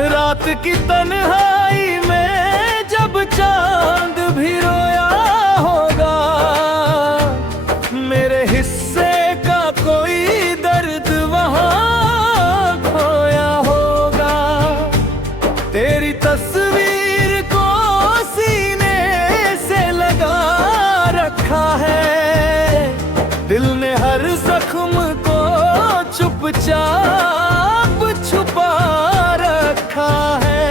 रात की तन्हाई में जब चांद भी रोया होगा, मेरे हिस्से का कोई दर्द वहाँ खोया होगा। तेरी तस्वीर को सीने से लगा रखा है, दिल ने हर जख्म को चुपचाप छुपा रखा है।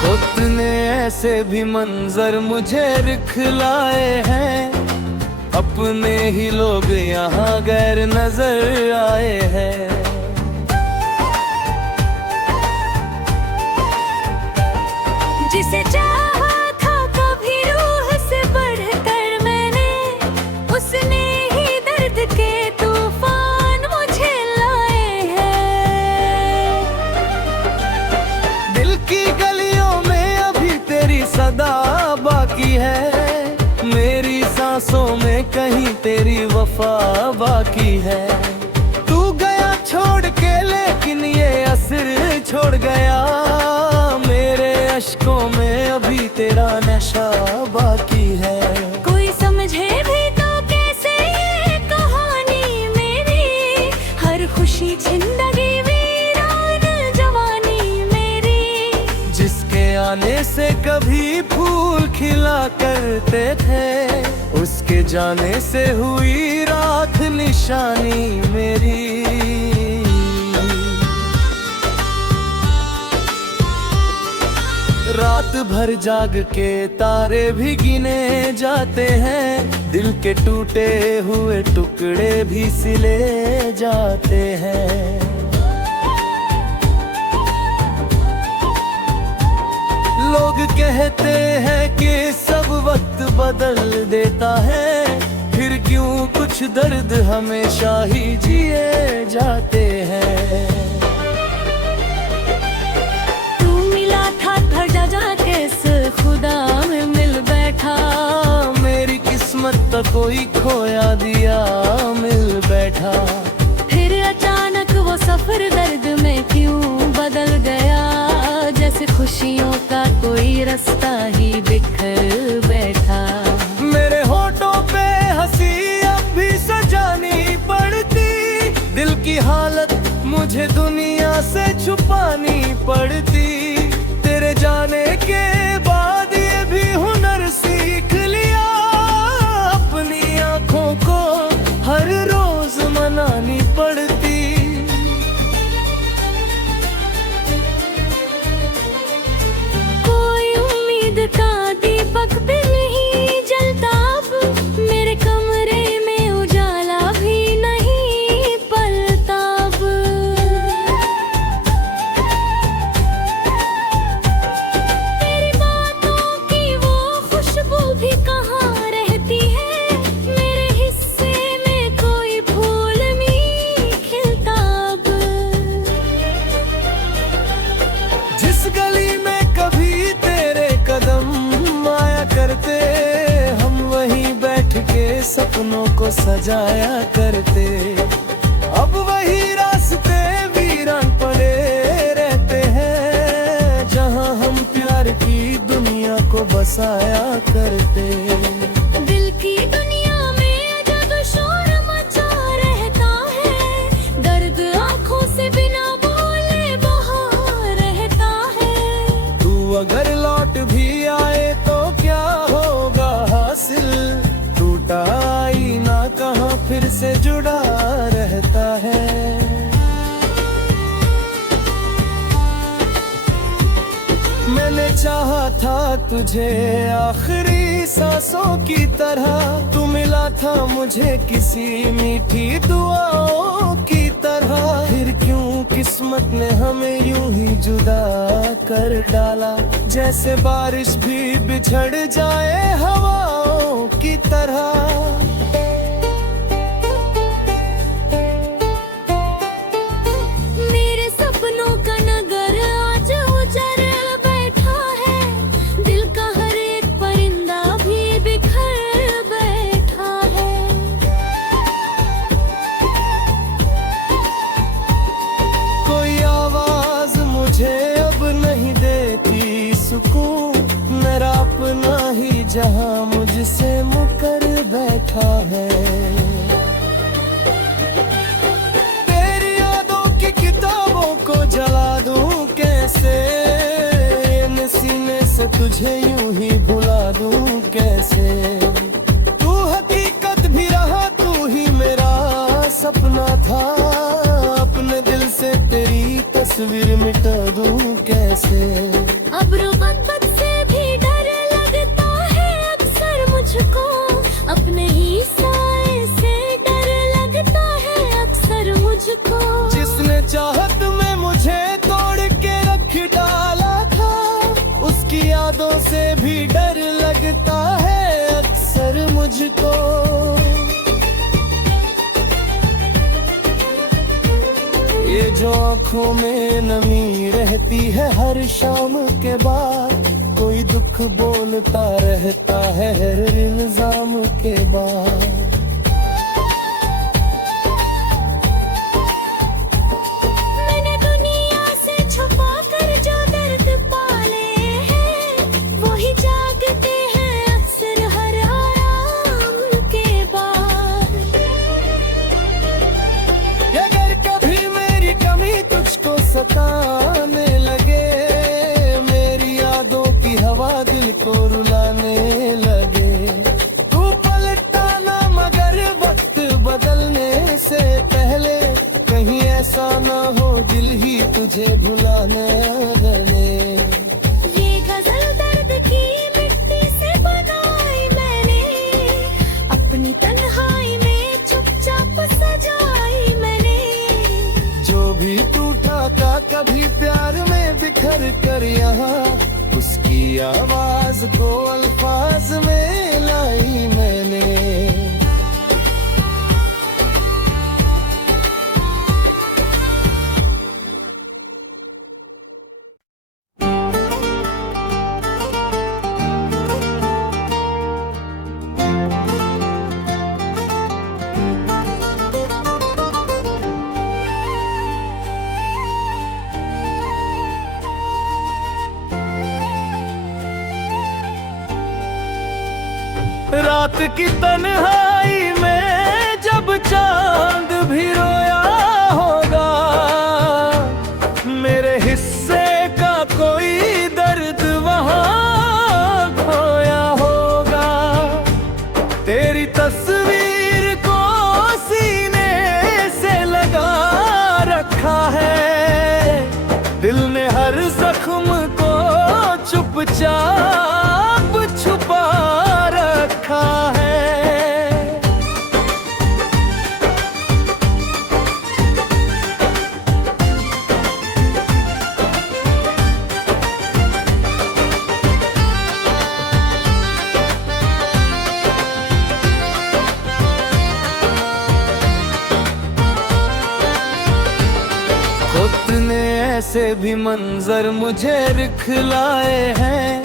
खुद ने ऐसे भी मंजर मुझे दिखलाए हैं, अपने ही लोग यहाँ गैर नजर आए हैं। जिसे चाहा था कभी रूह से बढ़कर मैंने, उसने ही दर्द के तूफान मुझे लाए हैं। दिल की गलियों में अभी तेरी सदा बाकी है, मेरी सांसों में कहीं तेरी वफा बाकी है। तू गया छोड़ के लेकिन ये असर छोड़ गया, मेरे अश्कों में अभी तेरा नशा बाकी है। कोई समझे भी तो कैसे ये कहानी मेरी, हर खुशी जिंदगी वीरान जवानी मेरी। जिसके आने से कभी फूल खिला करते थे, उसके जाने से हुई राख निशानी मेरी। रात भर जाग के तारे भी गिने जाते हैं, दिल के टूटे हुए टुकड़े भी सिले जाते हैं। लोग कहते हैं कि सब वक्त बदल देता है, फिर क्यों कुछ दर्द हमेशा ही जिए जाते हैं। तू मिला था धजा जाके इस खुदा में मिल बैठा, मेरी किस्मत तो कोई खोया दिया मिल बैठा। फिर अचानक वो सफर दर्द में क्यों बदल गया, जैसे खुशियों का कोई रास्ता ही बिखर बैठा। मेरे होठों पे हंसी अब भी सजानी पड़ती, दिल की हालत मुझे दुनिया से छुपानी पड़ती। तेरे जाने के बाद ये भी हुनर सीख लिया, अपनी आंखों को हर रोज मनानी पड़ती। कोई उम्मीद का दीपक भी नहीं जलता अब, मेरे कमरे में उजाला भी नहीं पलता अब। तेरी बातों की वो खुशबू भी कहाँ रहती है, मेरे हिस्से में कोई फूल नहीं खिलता अब। जिस गली में कभी तेरे कदम आया करते, हम वहीं बैठ के सपनों को सजाया करते। अब वही रास्ते वीरान पड़े रहते हैं, जहां हम प्यार की दुनिया को बसाया करते। दिल की दुनिया में जब शोर मचा रहता है, दर्द आंखों से बिना बोले बहा रहता है। तू अगर लौट भी आए तो क्या होगा हासिल, टूटा आईना कहाँ फिर से जुड़ा रहता है। मैंने चाहा था तुझे आखिरी सांसों की तरह, तू मिला था मुझे किसी मीठी दुआओं की तरह। फिर क्यों किस्मत ने हमें यूं ही जुदा कर डाला, जैसे बारिश भी बिछड़ जाए हवाओं की तरह। जहां मुझसे मुकर बैठा है। तेरी यादों की किताबों को जला दूं कैसे, सीने से तुझे यूं ही भुला दूं कैसे। तू हकीकत भी रहा, तू ही मेरा सपना था, अपने दिल से तेरी तस्वीर मिटा दूं कैसे। अब मोहब्बत से भी डर लगता है अक्सर मुझको, अपने ही साए से डर लगता है अक्सर मुझको। जिसने चाहत में मुझे तोड़ के रख डाला था, उसकी यादों से भी डर लगता है अक्सर मुझको। ये जो आँखों में नमी रहती है हर शाम के बाद, कोई दुख बोलता रहता है हर इल्जाम के बाद। मैंने दुनिया से छुपा कर जो दर्द पाले हैं, वही जागते हैं अक्सर हर आराम के बाद। अगर कभी मेरी कमी तुझको सताने लगे, मेरी यादों की हवा दिल को रुलाने लगे, तू पलटता ना मगर वक्त बदलने से पहले, कहीं ऐसा ना हो दिल ही तुझे भुलाने लगे। ये गजल दर्द की मिट्टी से बनाई मैंने, अपनी तन्हाई में चुपचाप सजाई मैंने। जो भी टूटा था कभी प्यार में बिखर कर यहाँ, उसकी आवाज को अल्फाज में लाई मैंने। रात की तन्हाई में जब चांद भी रोया होगा, मेरे हिस्से का कोई दर्द वहाँ खोया होगा। तेरी तस्वीर को सीने से लगा रखा है, दिल ने हर जख्म को चुपचाप छुपा रखा है। खुद ने ऐसे भी मंजर मुझे दिखलाए हैं,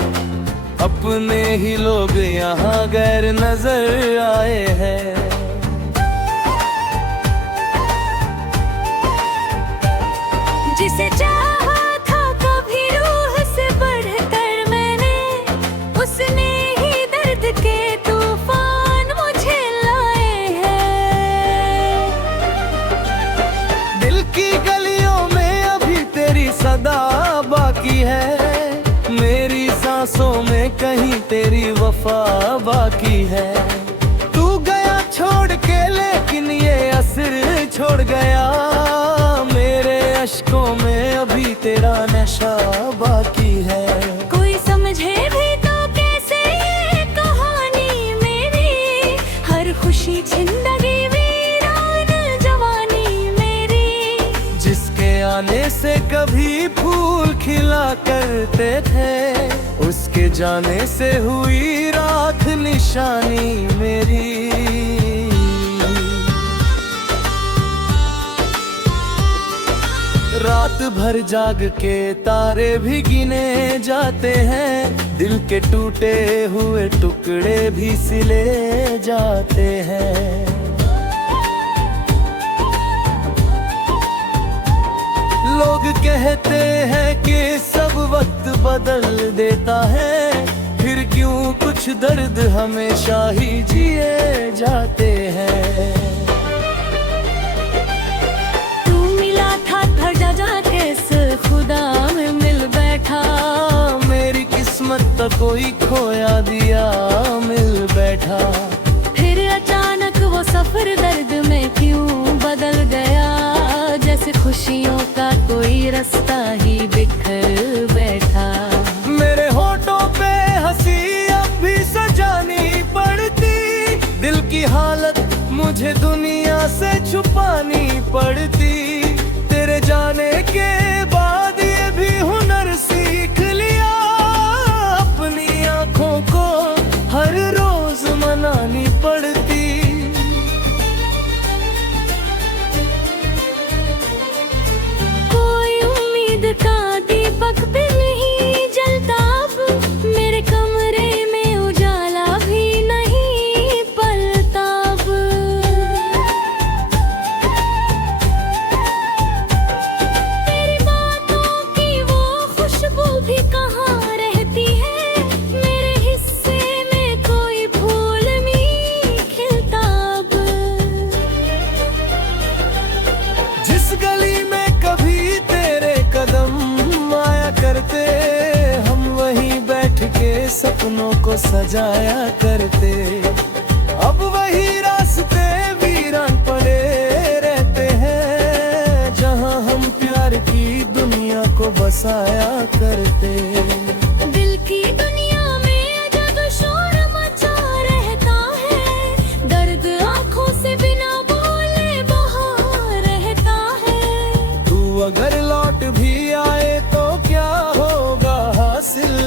अपने ही लोग यहाँ गैर नजर आए हैं। जिसे चाहा था कभी रूह से बढ़कर मैंने, उसने ही दर्द के तूफान मुझे लाए हैं। दिल की गलियों में अभी तेरी सदा बाकी है, मेरी सांसों में कहीं तेरी वफा बाकी है। तू गया छोड़ के लेकिन ये असर छोड़ गया, मेरे अश्कों में अभी तेरा नशा बाकी है। कोई समझे भी तो कैसे ये कहानी मेरी, हर खुशी जिंदगी वीरान जवानी मेरी। जिसके आने से कभी फूल खिला करते थे, उसके जाने से हुई राख निशानी मेरी। रात भर जाग के तारे भी गिने जाते हैं, दिल के टूटे हुए टुकड़े भी सिले जाते हैं। लोग कहते हैं कि सब वक्त बदल देता है, फिर क्यों कुछ दर्द हमेशा ही जिए जाते हैं। तू मिला था जाके इस खुदा में मिल बैठा, मेरी किस्मत तो कोई खोया दिया मिल बैठा। फिर अचानक वो सफर दर्द में क्यों बदल गया, जैसे खुशियों का कोई रास्ता ही बिखर बैठा। मेरे होठों पे हंसी अब भी सजानी पड़ती, दिल की हालत मुझे दुनिया से छुपानी पड़ती। तेरे जाने के बाद ये भी हुनर सीख लिया, अपनी आंखों को हर रोज मनानी पड़ती। कोई उम्मीद का दीपक भी नहीं जलता अब, मेरे कमरे में उजाला भी नहीं पलता अब। तेरी बातों की वो खुशबू भी कहाँ रहती है, मेरे हिस्से में कोई फूल नहीं खिलता अब। जिस गली में कभी तेरे कदम आया करते, हम वहीं बैठ के सपनों को सजाया करते। अब वही रास्ते वीरान पड़े रहते हैं, जहां हम प्यार की दुनिया को बसाया करते। दिल की दुनिया में जब शोर मचा रहता है, दर्द आंखों से बिना बोले बहा रहता है। तू अगर लौट भी आए तो क्या होगा हासिल,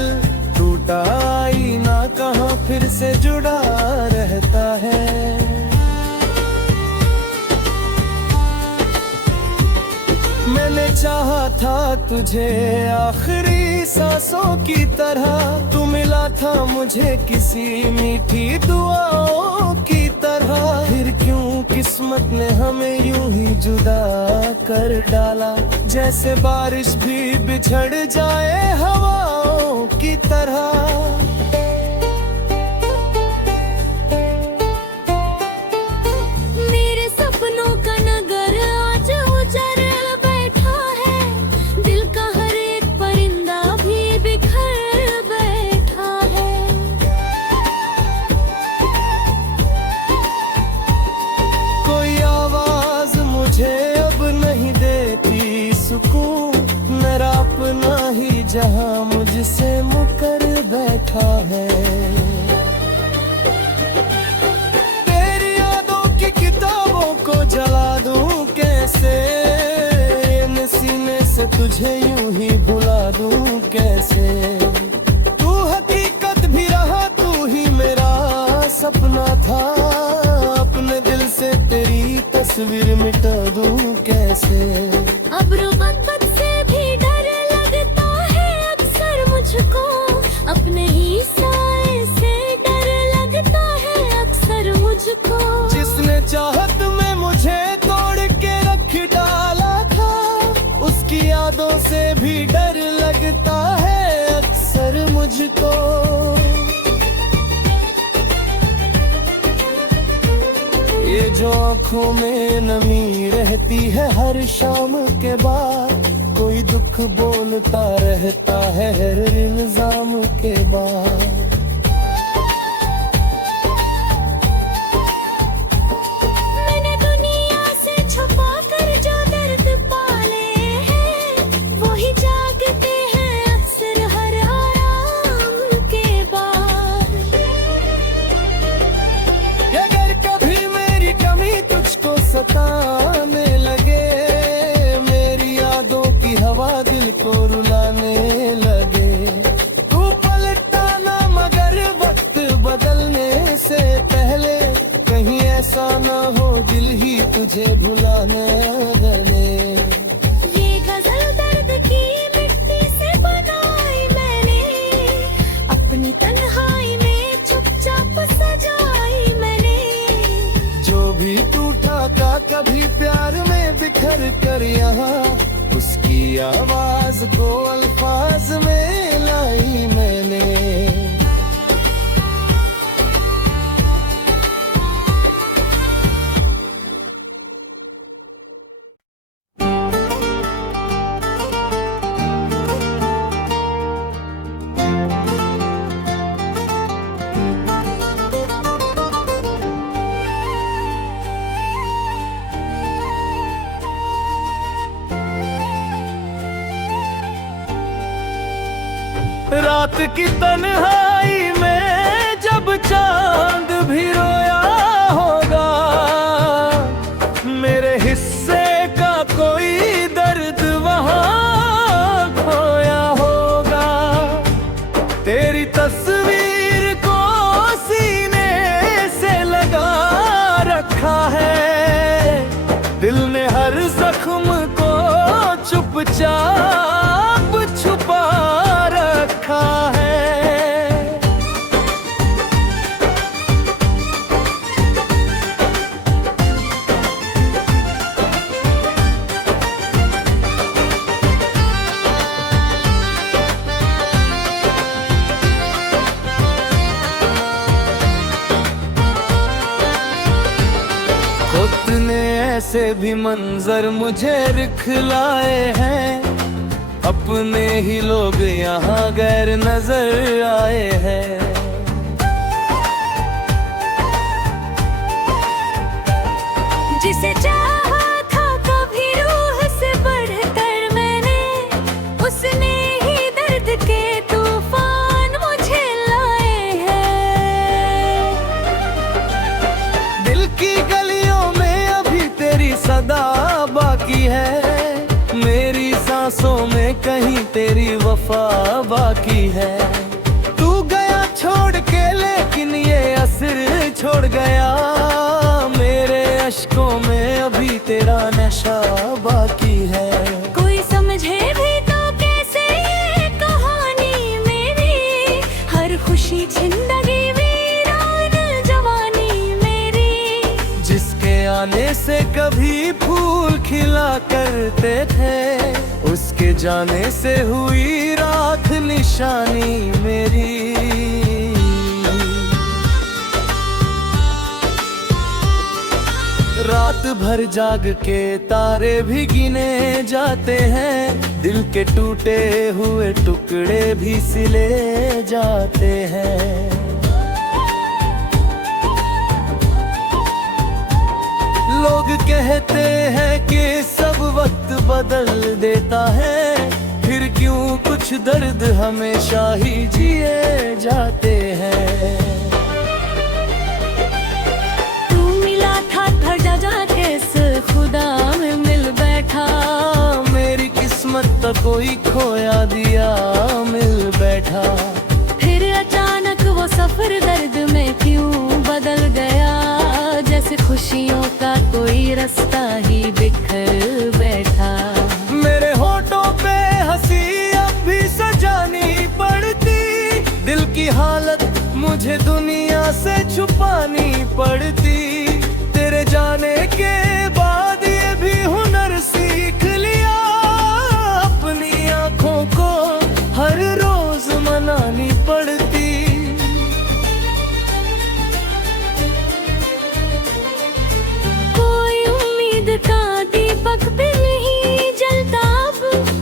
टूटा आईना कहाँ फिर से जुड़ा रहता है। मैंने चाहा था तुझे आखिरी सांसों की तरह, तू मिला था मुझे किसी मीठी दुआओं की तरह। फिर क्यों किस्मत ने हमें यूं ही जुदा कर डाला, जैसे बारिश भी बिछड़ जाए हवाओं की तरह। मेरे सपनों का नगर आज उजड़ बैठा है, दिल का हर एक परिंदा भी बिखर बैठा है। कोई आवाज मुझे अब नहीं देती सुकून, मेरा अपना ही जहां मुझसे मुकर बैठा है। तेरी यादों की किताबों को जला दूं कैसे, इन सीने से तुझे यूं ही भुला दूं कैसे। तू हकीकत भी रहा, तू ही मेरा सपना था, अपने दिल से तेरी तस्वीर मिटा दूं कैसे। अब मोहब्बत से भी डर लगता है अक्सर मुझको, अपने ही साए से डर लगता है अक्सर मुझको। जिसने चाहत में मुझे तोड़ के रख डाला था, उसकी यादों से भी डर लगता है अक्सर मुझको। ये जो आँखों में नमी रहती है हर शाम के बाद, कोई दुख बोलता रहता है हर इल्जाम के बाद। मैंने दुनिया से छुपा कर जो दर्द पाले हैं, वही जागते हैं अक्सर हर आराम के बाद। अगर कभी मेरी कमी तुझको सताने लगे, मेरी यादों की हवा दिल को रुलाने लगे, तू पलटता ना मगर वक्त बदलने से पहले, कहीं ऐसा ना हो दिल ही तुझे भुलाने लगे। ये गजल दर्द की मिट्टी से बनाई मैंने, अपनी तन्हाई में चुपचाप सजाई मैंने। जो भी टूटा था कभी प्यार में बिखर कर यहाँ, उसकी आवाज को अल्फाज में लाई मैंने। रात की तन्हाई में जब चांद भी रोया होगा, मेरे हिस्से का कोई दर्द वहाँ खोया होगा। तेरी तस्वीर को सीने से लगा रखा है, दिल ने हर जख्म को चुपचाप छुपा रखा है। खुद ने ऐसे भी मंजर मुझे दिखलाए हैं, अपने ही लोग यहाँ गैर नजर आए हैं। जिसे चाहा था कभी रूह से बढ़कर मैंने, उसने ही दर्द के तूफान मुझे लाए हैं। दिल की गलियों में अभी तेरी सदा बाकी है, मेरी सांसों में कहीं तेरी वफा बाकी है। तू गया छोड़ के लेकिन ये असर छोड़ गया, मेरे अश्कों में अभी तेरा नशा बाकी है। कोई समझे भी तो कैसे ये कहानी मेरी, हर खुशी जिंदगी वीरान जवानी मेरी। जिसके आने से कभी फूल खिला करते थे, उसके जाने से हुई राख निशानी मेरी। रात भर जाग के तारे भी गिने जाते हैं, दिल के टूटे हुए टुकड़े भी सिले जाते हैं। लोग कहते हैं कि सब वक्त बदल देता है, फिर क्यों कुछ दर्द हमेशा ही जिए जाते हैं। तू मिला था धड़ा जाके इस खुदा में मिल बैठा, मेरी किस्मत तो कोई खोया दिया मिल बैठा। फिर अचानक वो सफर दर्द में क्यों बदल गया, जैसे खुशियों का कोई रास्ता ही बिखर बैठा। मेरे होठों पे हंसी अब भी सजानी पड़ती, दिल की हालत मुझे दुनिया से छुपानी पड़ती। तेरे जाने के बाद ये भी हुनर सीख लिया, अपनी आंखों को हर रोज मनानी पड़ती। कोई उम्मीद का दीपक भी नहीं जलता अब,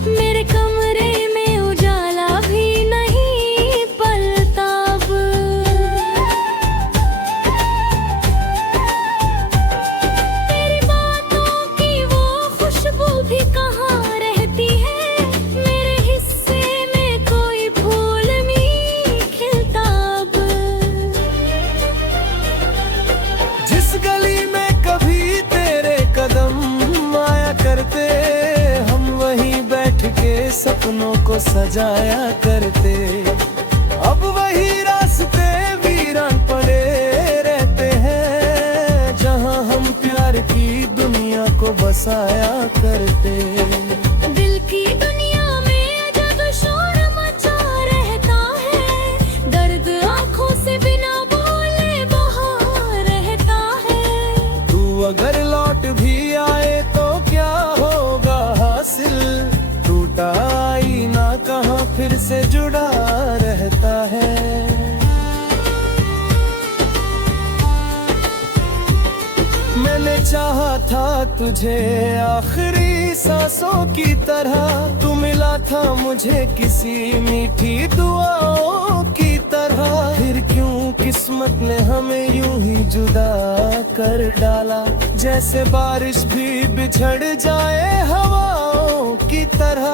मेरे कमरे में उजाला भी नहीं पलता अब। तेरी बातों की वो खुशबू भी कहाँ रहती है, मेरे हिस्से में कोई फूल नहीं खिलता अब। जिस गली में कभी तेरे कदम आया करते, हम वहीं बैठ के सपनों को सजाया करते। अब वही रास्ते वीरान पड़े रहते हैं, जहां हम प्यार की दुनिया को बसाया करते। दिल की दुनिया में जब शोर मचा रहता है, दर्द आंखों से बिना बोले बहा रहता है। तू अगर लौट भी आए तो क्या होगा हासिल, टूटा आईना कहाँ फिर से जुड़ा रहता है। मैंने चाहा था तुझे आखिरी सांसों की तरह, तू मिला था मुझे किसी मीठी दुआओं की तरह। फिर क्यों किस्मत ने हमें यूं ही जुदा कर डाला, जैसे बारिश भी बिछड़ जाए हवाओं की तरह।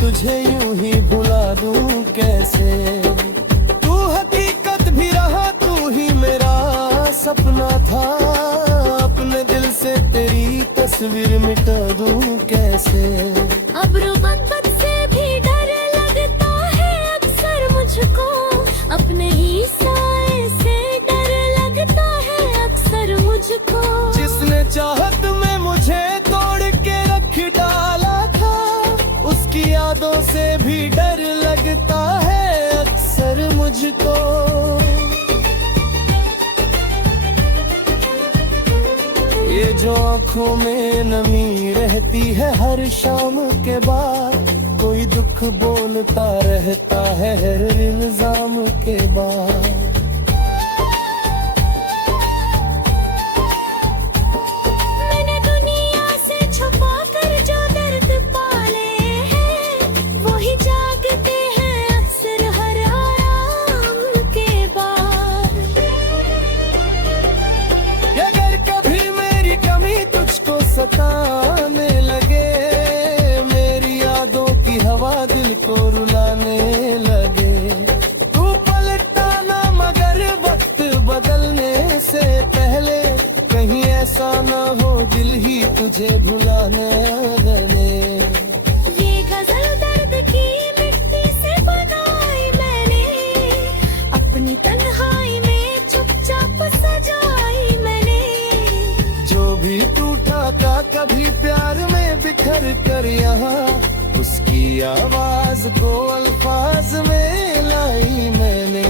तुझे यूं ही भुला दूं कैसे। तू हकीकत भी रहा, तू ही मेरा सपना था। अपने दिल से तेरी तस्वीर मिटा दूं कैसे। अब मोहब्बत से भी डर लगता है अक्सर मुझको, अपने ही साए से डर लगता है अक्सर मुझको। जिसने चाहत में मुझे तोड़ के रख डाला था, उसकी यादों से भी डर लगता है अक्सर मुझको। ये जो आँखों में नमी रहती है हर शाम के बाद, कोई दुख बोलता रहता है हर इल्जाम के बाद। मैंने दुनिया से छुपा कर जो दर्द पाले हैं, वही जागते हैं अक्सर हर आराम के बाद। अगर कभी मेरी कमी तुझको सताने लगे, मेरी यादों की हवा दिल को रुलाने लगे, तू पलटता ना मगर वक्त बदलने से पहले, कहीं ऐसा ना हो दिल ही तुझे भुलाने लगे। ये गजल दर्द की मिट्टी से बनाई मैंने, अपनी तन्हाई में चुपचाप सजाई मैंने। जो भी टूटा था कभी प्यार में बिखर कर यहाँ, उसकी आवाज को अल्फाज में लाई मैंने।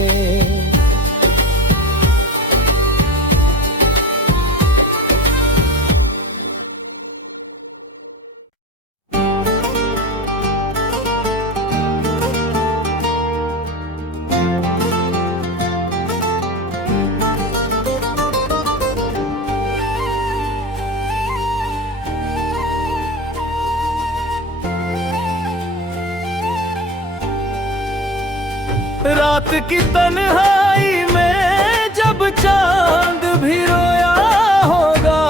रात की तन्हाई में जब चांद भी रोया होगा,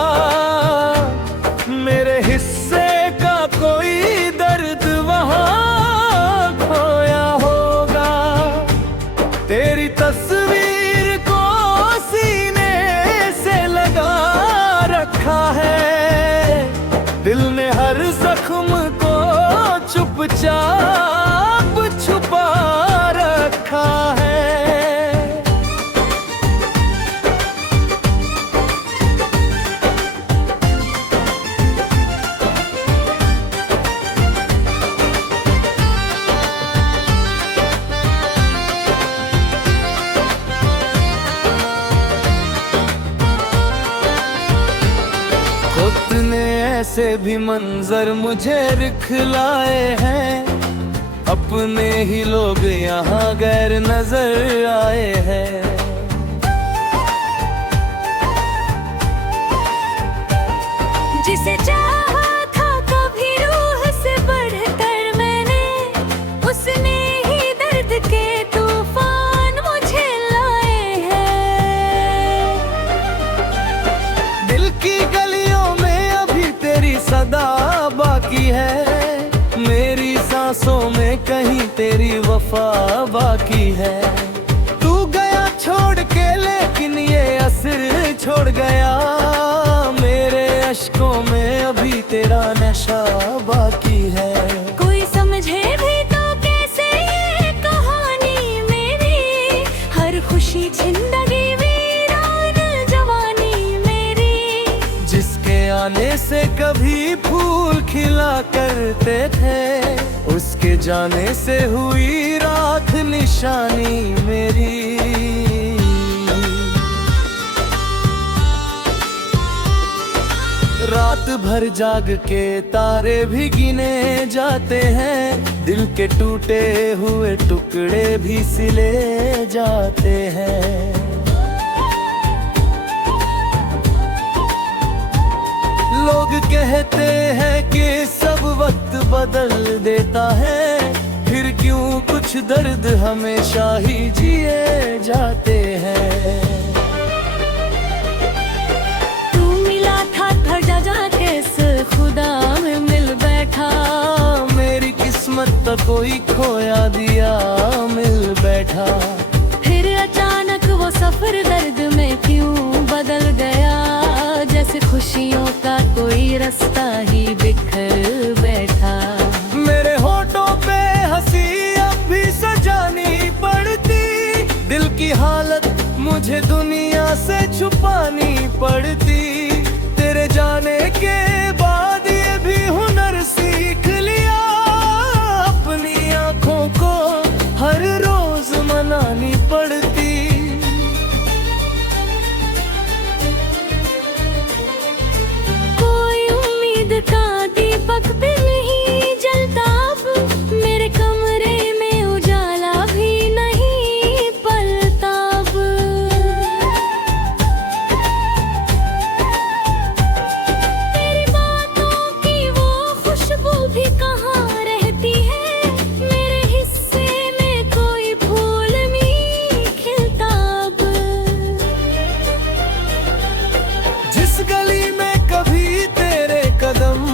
मेरे हिस्से का कोई दर्द वहाँ खोया होगा। तेरी तस्वीर को सीने से लगा रखा है, दिल ने हर जख्म को चुपचाप छुपा रखा है। खुद ने ऐसे भी मंजर मुझे दिखलाए हैं, अपने ही लोग यहाँ गैर नजर आए हैं। जिसे चाहा था कभी रूह से बढ़कर मैंने, उसने ही दर्द के तूफान मुझे लाए हैं। दिल की गलियों में अभी तेरी सदा बाकी है, मेरी सांसों में कहीं तेरी वफा बाकी है। तू गया छोड़ के लेकिन ये असर छोड़ गया, मेरे अश्कों में अभी तेरा नशा बाकी है। कोई समझे भी तो कैसे ये कहानी मेरी, हर खुशी जिंदगी वीरान जवानी मेरी। जिसके आने से कभी फूल खिला करते थे, उसके जाने से हुई राख निशानी मेरी। रात भर जाग के तारे भी गिने जाते हैं, दिल के टूटे हुए टुकड़े भी सिले जाते हैं। लोग कहते हैं कि सब वक्त बदल देता है, फिर क्यों कुछ दर्द हमेशा ही जिए जाते हैं। तू मिला था धजा जाके इस खुदा में मिल बैठा, मेरी किस्मत तो कोई खोया दिया मिल बैठा। फिर अचानक वो सफर दर्द में क्यों बदल गया, जैसे खुशियों का कोई रास्ता ही बिखर बैठा। मेरे होठों पे हंसी अब भी सजानी पड़ती, दिल की हालत मुझे दुनिया से छुपानी पड़ती। तेरे जाने के बाद ये भी हुनर सीख लिया, अपनी आंखों को हर रोज मनानी पड़ती। कोई उम्मीद का दीपक भी नहीं जलता अब, मेरे कमरे में उजाला भी नहीं पलता अब। तेरी बातों की वो खुशबू भी कहाँ रहती है, मेरे हिस्से में कोई फूल नहीं खिलता अब। जिस गली में कभी तेरे कदम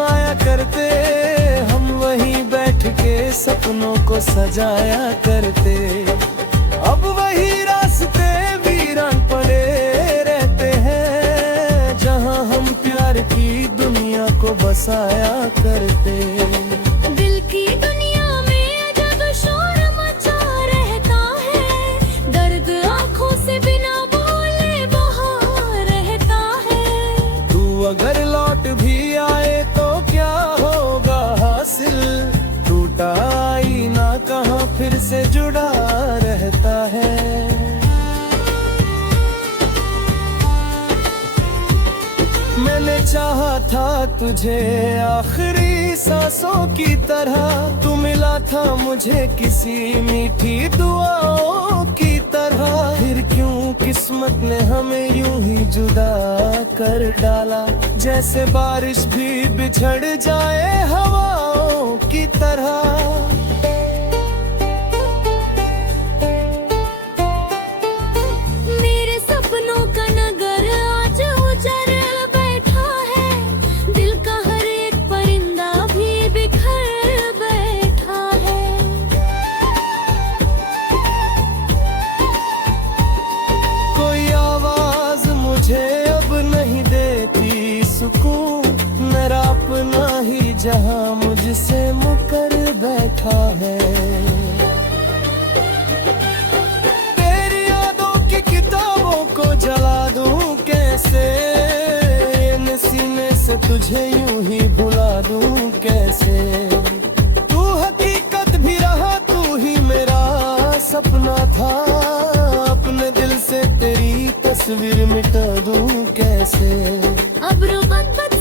आया करते, हम वहीं बैठ के सपनों को सजाया करते। अब वही रास्ते वीरान पड़े रहते हैं, जहां हम प्यार की दुनिया को बसाया करते। दिल की दुनिया में जब शोर मचा रहता है, दर्द आंखों से बिना बोले बहा रहता है। तू अगर लौट भी आए तो क्या होगा हासिल, टूटा आईना कहाँ फिर से जुड़ा रहता है। मैंने चाहा था तुझे आखिरी सांसों की तरह, तू मिला था मुझे किसी मीठी दुआओं की तरह। फिर क्यों किस्मत ने हमें यूं ही जुदा कर डाला, जैसे बारिश भी बिछड़ जाए हवाओं की तरह। मेरे सपनों का नगर आज उजड़ बैठा है, दिल का हर एक परिंदा भी बिखर बैठा है। कोई आवाज मुझे अब नहीं देती सुकून, मेरा अपना ही जहां मुझसे मुकर बैठा है। तेरी यादों की किताबों को जला दूं कैसे, सीने से तुझे यूं ही भुला दूं कैसे। तू हकीकत भी रहा, तू ही मेरा सपना था, अपने दिल से तेरी तस्वीर मिटा दूं कैसे। अब रुबात